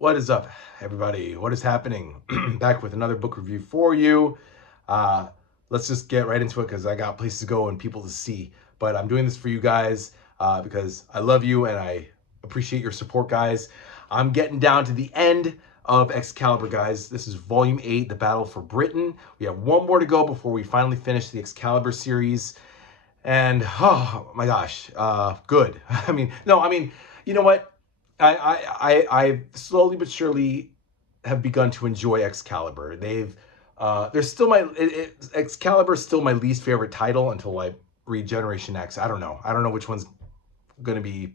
What is up, everybody? What is happening? Back with another book review for you. Uh, let's just get right into it because I got places to go and people to see. But I'm doing this for you guys because I love you and I appreciate your support, guys. I'm getting down to the end of Excalibur, guys. This is Volume 8, The Battle for Britain. We have one more to go before we finally finish the Excalibur series. And, oh my gosh, good. You know what? I slowly but surely have begun to enjoy Excalibur. They're still Excalibur is still my least favorite title until I read Generation X. I don't know which one's going to be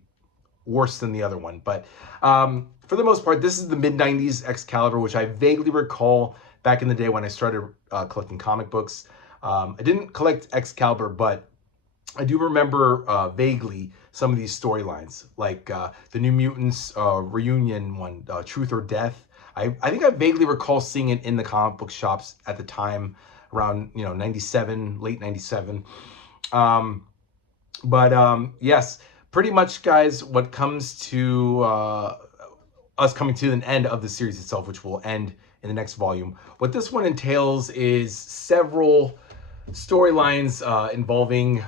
worse than the other one. But for the most part, this is the mid-90s Excalibur, which I vaguely recall back in the day when I started collecting comic books. I didn't collect Excalibur, but I do remember vaguely some of these storylines, like the New Mutants reunion one, Truth or Death. I think I vaguely recall seeing it in the comic book shops at the time, around 97, late 97. Yes, pretty much, guys, what comes to us coming to an end of the series itself, which will end in the next volume. What this one entails is several storylines involving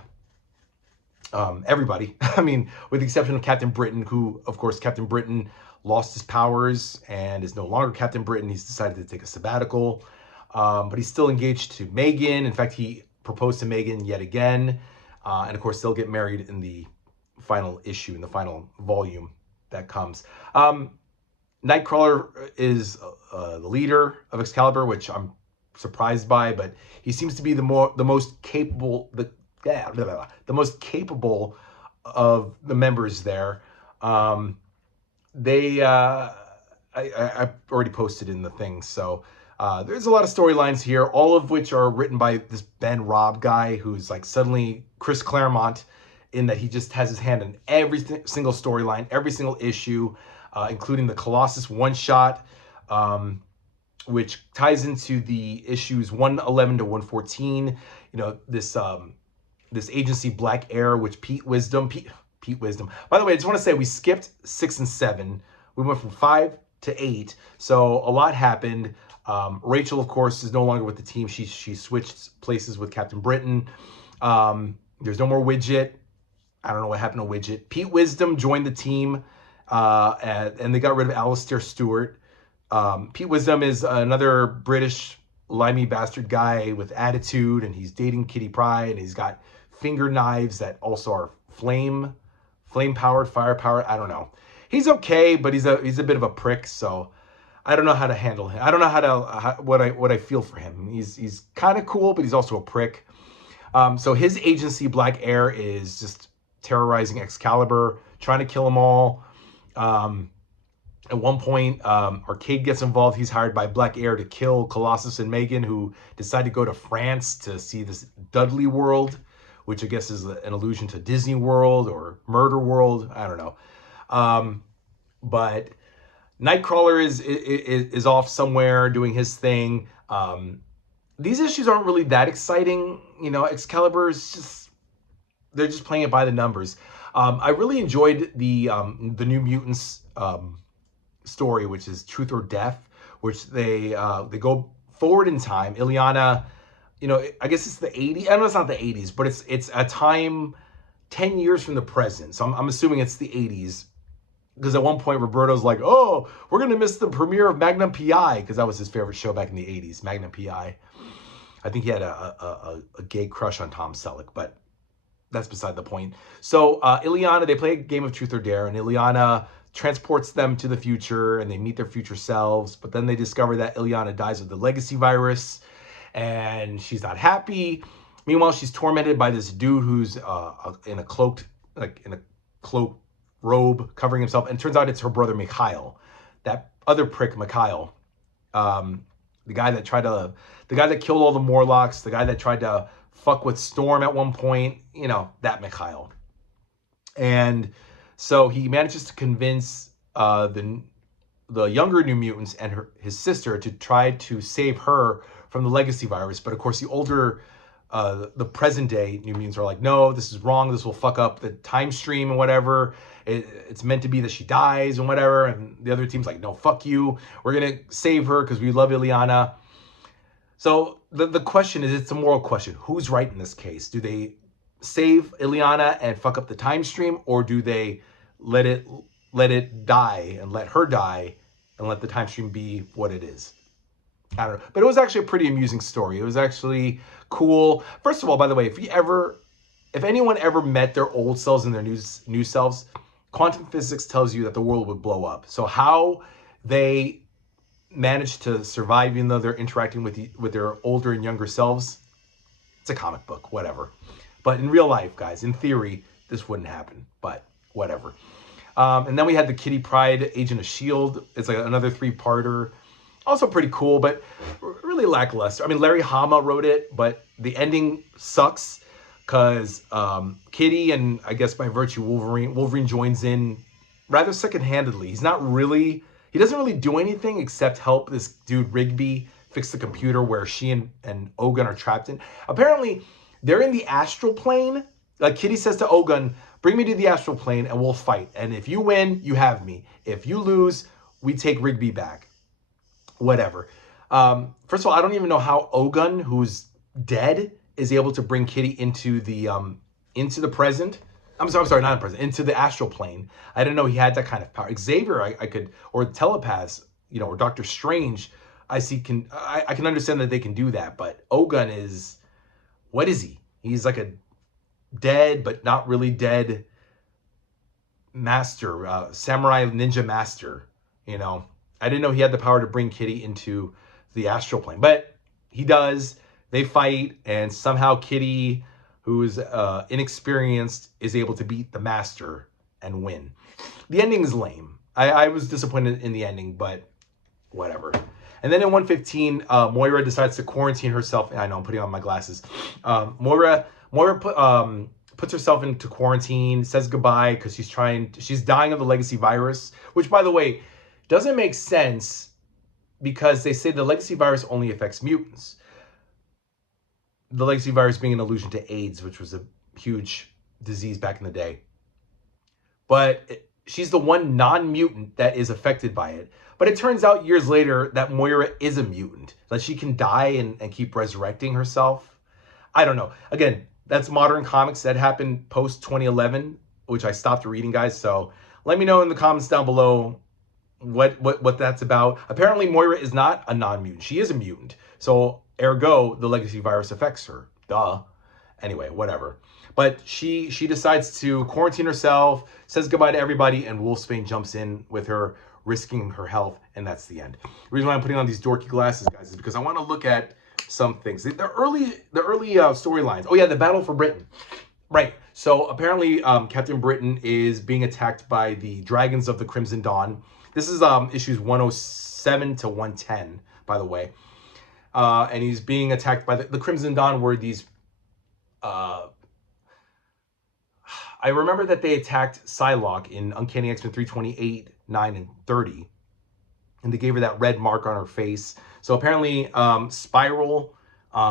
everybody. I mean, with the exception of Captain Britain, who, of course, Captain Britain lost his powers and is no longer Captain Britain. He's decided to take a sabbatical, but he's still engaged to Megan. In fact, he proposed to Megan yet again. And of course, they'll get married in the final issue, in the final volume that comes. Nightcrawler is the leader of Excalibur, which I'm surprised by, but he seems to be the most capable, the most capable of the members there. I already posted in the thing, so there's a lot of storylines here, all of which are written by this Ben Robb guy, who's like suddenly Chris Claremont, in that he just has his hand in every single storyline, every single issue, including the Colossus one-shot, which ties into the issues 111 to 114. This agency Black Air, which Pete Wisdom. By the way, I just want to say we skipped 6 and 7. We went from 5 to 8. So a lot happened. Rachel, of course, is no longer with the team. She switched places with Captain Britain. There's no more Widget. I don't know what happened to Widget. Pete Wisdom joined the team, and they got rid of Alistair Stewart. Pete Wisdom is another British limey bastard guy with attitude, and he's dating Kitty Pryde, and he's got finger knives that also are flame powered, fire powered. I don't know. He's okay, but he's a bit of a prick, so I don't know how to handle him. I don't know what I feel for him. He's kind of cool, but he's also a prick. So his agency, Black Air, is just terrorizing Excalibur, trying to kill them all. At one point, Arcade gets involved. He's hired by Black Air to kill Colossus and Megan, who decide to go to France to see this Dudley World, which I guess is an allusion to Disney World or Murder World. I don't know. But Nightcrawler is off somewhere doing his thing. These issues aren't really that exciting. Excalibur is just, they're just playing it by the numbers. I really enjoyed the New Mutants story, which is Truth or Death, which they go forward in time. Illyana, I guess it's the 80s. I know it's not the 80s, but it's a time 10 years from the present. So I'm assuming it's the 80s. Because at one point, Roberto's like, oh, we're going to miss the premiere of Magnum P.I. because that was his favorite show back in the 80s, Magnum P.I. I think he had a gay crush on Tom Selleck, but that's beside the point. So Illyana, they play a game of Truth or Dare, and Illyana transports them to the future, and they meet their future selves. But then they discover that Illyana dies of the legacy virus, and she's not happy. Meanwhile, she's tormented by this dude who's in a cloak robe, covering himself, and it turns out it's her brother Mikhail, that other prick Mikhail, the guy that killed all the Morlocks, the guy that tried to fuck with Storm at one point, that Mikhail. And so he manages to convince the younger New Mutants and his sister to try to save her from the legacy virus. But of course, the older the present day New Mutants are like, no, this is wrong. This will fuck up the time stream and whatever. It's meant to be that she dies and whatever. And the other team's like, no, fuck you. We're going to save her because we love Ileana. So the question is, it's a moral question. Who's right in this case? Do they save Ileana and fuck up the time stream, or do they let it die and let her die and let the time stream be what it is? I don't know. But it was actually a pretty amusing story. It was actually cool. First of all, by the way, if anyone ever met their old selves and their new selves, quantum physics tells you that the world would blow up. So how they managed to survive even though they're interacting with their older and younger selves, it's a comic book, whatever. But in real life, guys, in theory, this wouldn't happen, but whatever. And then we had the Kitty Pryde Agent of S.H.I.E.L.D. It's like another 3-parter. Also pretty cool, but really lackluster. I mean, Larry Hama wrote it, but the ending sucks because Kitty and, I guess by virtue, Wolverine joins in rather second-handedly. He doesn't really do anything except help this dude Rigby fix the computer where she and Ogun are trapped in. Apparently, they're in the astral plane. Like Kitty says to Ogun, bring me to the astral plane and we'll fight. And if you win, you have me. If you lose, we take Rigby back. Whatever. First of all, I don't even know how Ogun, who's dead, is able to bring Kitty into the present. I'm sorry, not the present, into the astral plane. I didn't know he had that kind of power. Xavier, I could, or telepaths, or Doctor Strange, I can understand that they can do that. But Ogun is, what is he? He's like a dead, but not really dead master, samurai ninja master, I didn't know he had the power to bring Kitty into the astral plane, but he does. They fight, and somehow Kitty, who is inexperienced, is able to beat the master and win. The ending is lame. I was disappointed in the ending, but whatever. And then in 115, Moira decides to quarantine herself. I know I'm putting on my glasses. Moira puts herself into quarantine, says goodbye because she's dying of the legacy virus, which, by the way, doesn't make sense because they say the legacy virus only affects mutants. The legacy virus being an allusion to AIDS, which was a huge disease back in the day. But she's the one non-mutant that is affected by it. But it turns out years later that Moira is a mutant, that she can die and keep resurrecting herself. I don't know. Again, that's modern comics. That happened post 2011, which I stopped reading, guys. So let me know in the comments down below what that's about. Apparently Moira is not a non-mutant. She is a mutant. So ergo, the legacy virus affects her. Duh. Anyway, whatever. But she decides to quarantine herself, says goodbye to everybody, and Wolfsbane jumps in with her, risking her health, and that's the end. The reason why I'm putting on these dorky glasses, guys, is because I want to look at some things. The early storylines. Oh yeah, the Battle for Britain. Right. So apparently Captain Britain is being attacked by the Dragons of the Crimson Dawn. This is issues 107 to 110, by the way. And he's being attacked by the Crimson Dawn were these... I remember that they attacked Psylocke in Uncanny X-Men 328, 9, and 30. And they gave her that red mark on her face. So apparently Spiral,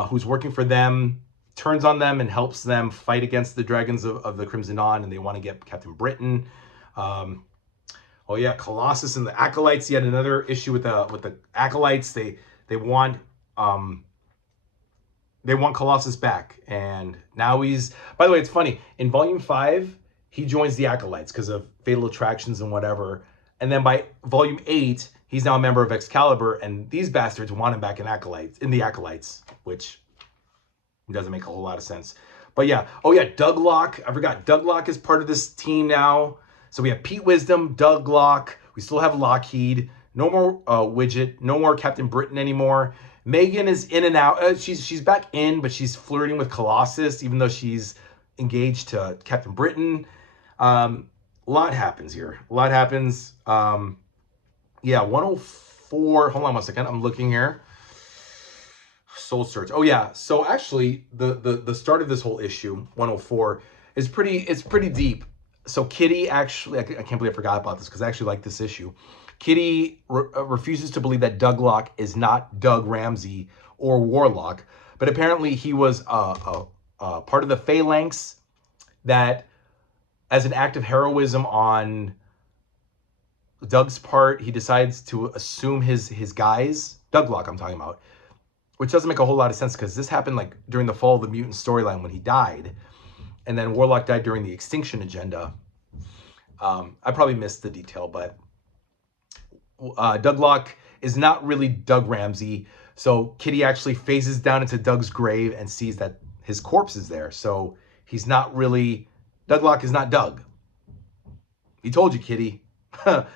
who's working for them, turns on them and helps them fight against the Dragons of the Crimson Dawn. And they want to get Captain Britain. Oh yeah, Colossus and the Acolytes. Yet another issue with the Acolytes. They want Colossus back, and now he's... By the way, it's funny. In Volume 5, he joins the Acolytes because of Fatal Attractions and whatever. And then by Volume 8, he's now a member of Excalibur, and these bastards want him back in the Acolytes, which doesn't make a whole lot of sense. But yeah. Oh yeah, Douglock. I forgot. Douglock is part of this team now. So we have Pete Wisdom, Douglock. We still have Lockheed. No more Widget. No more Captain Britain anymore. Megan is in and out. She's back in, but she's flirting with Colossus, even though she's engaged to Captain Britain. A lot happens here. A lot happens. Yeah, 104. Hold on one second. I'm looking here. Soul Search. Oh yeah. So actually, the start of this whole issue, 104, is pretty deep. So Kitty actually, I can't believe I forgot about this because I actually like this issue. Kitty refuses to believe that Douglock is not Doug Ramsey or Warlock, But apparently he was part of the phalanx that, as an act of heroism on Doug's part, he decides to assume his guise. Douglock, I'm talking about. Which doesn't make a whole lot of sense because this happened like during the Fall of the Mutant storyline when he died. And then Warlock died during the Extinction Agenda. I probably missed the detail, but Douglock is not really Doug Ramsey. So Kitty actually phases down into Doug's grave and sees that his corpse is there. So he's not really, Douglock is not Doug. He told you, Kitty.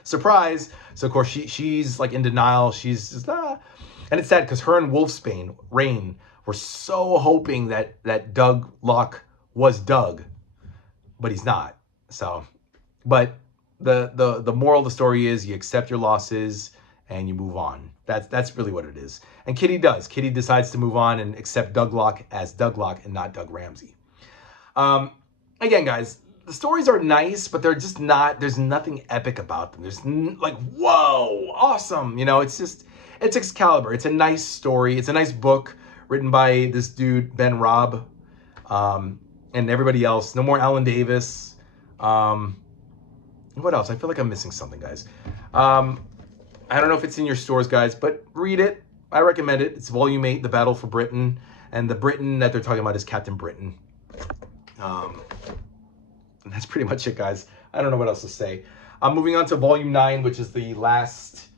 Surprise. So of course she's like in denial. She's just, And it's sad because her and Wolfsbane, Rain, were so hoping that Douglock was Doug, but he's not. So, but the moral of the story is you accept your losses and you move on. That's really what it is. And Kitty does. Kitty decides to move on and accept Douglock as Douglock and not Doug Ramsey. Again, guys, the stories are nice, but they're just not, there's nothing epic about them. There's like, whoa, awesome. You know, it's just, it's Excalibur. It's a nice story. It's a nice book written by this dude, Ben Robb, and everybody else. No more Alan Davis. What else? I feel like I'm missing something, guys. I don't know if it's in your stores, guys, but read it. I recommend it. It's Volume 8, The Battle for Britain. And the Britain that they're talking about is Captain Britain. And that's pretty much it, guys. I don't know what else to say. I'm moving on to Volume 9, which is the last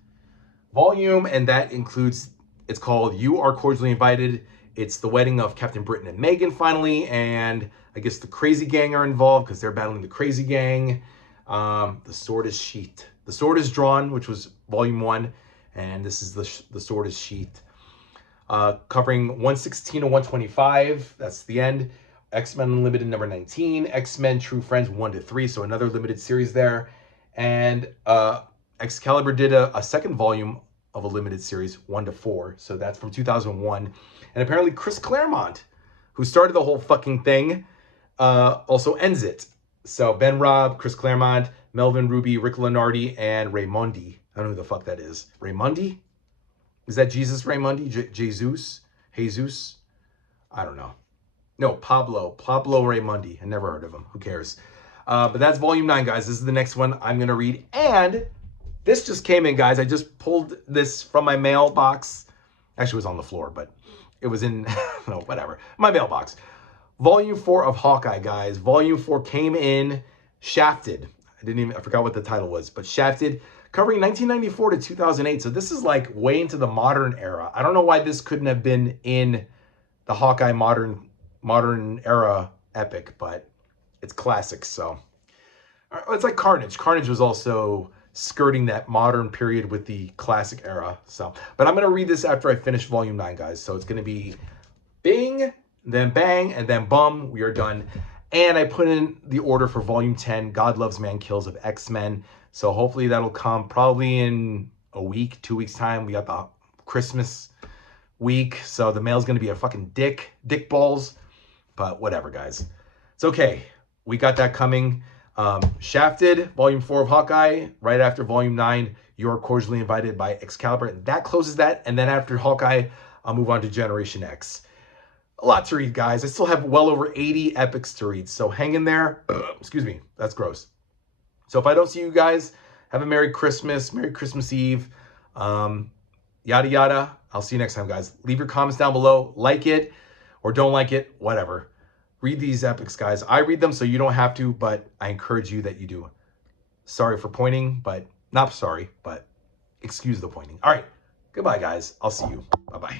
volume, and that includes, it's called You Are Cordially Invited. It's the wedding of Captain Britain and Megan finally, and I guess the Crazy Gang are involved because they're battling the Crazy Gang. The Sword is Sheathed. The Sword is Drawn, which was Volume 1, and this is the Sword is Sheathed. Covering 116 to 125, that's the end. X-Men Unlimited number 19, X-Men True Friends 1 to 3, so another limited series there. And Excalibur did a second volume of a limited series, 1 to 4, so that's from 2001. And apparently Chris Claremont, who started the whole fucking thing, also ends it. So Ben Robb, Chris Claremont, Melvin Ruby, Rick Lenardi, and Raimondi. I don't know who the fuck that is. Raimondi? Is that Jesus Raimondi? Jesus? I don't know. No, Pablo Raimondi. I never heard of him. Who cares? But that's Volume 9, guys. This is the next one I'm going to read. And this just came in, guys. I just pulled this from my mailbox. Actually, it was on the floor, but it was in, no, whatever. My mailbox. Volume 4 of Hawkeye, guys. Volume 4 came in Shafted. I forgot what the title was, but Shafted, covering 1994 to 2008. So this is like way into the modern era. I don't know why this couldn't have been in the Hawkeye modern era epic, but it's classic. So it's like Carnage. Carnage was also skirting that modern period with the classic era. So, but I'm going to read this after I finish Volume 9, guys. So it's going to be bing, then bang, and then bum. We are done. And I put in the order for Volume 10, God Loves, Man Kills of X-Men. So hopefully that'll come probably in a week, 2 weeks time. We got the Christmas week. So the mail's going to be a fucking dick balls. But whatever, guys. It's okay. We got that coming. Shafted, Volume 4 of Hawkeye. Right after Volume 9, You're Cordially Invited by Excalibur. That closes that. And then after Hawkeye, I'll move on to Generation X. A lot to read, guys. I still have well over 80 epics to read. So hang in there. Excuse me. That's gross. So if I don't see you guys, have a Merry Christmas. Merry Christmas Eve. Yada, yada. I'll see you next time, guys. Leave your comments down below. Like it or don't like it. Whatever. Read these epics, guys. I read them so you don't have to, but I encourage you that you do. Sorry for pointing, but not sorry, but excuse the pointing. All right. Goodbye, guys. I'll see you. Bye-bye.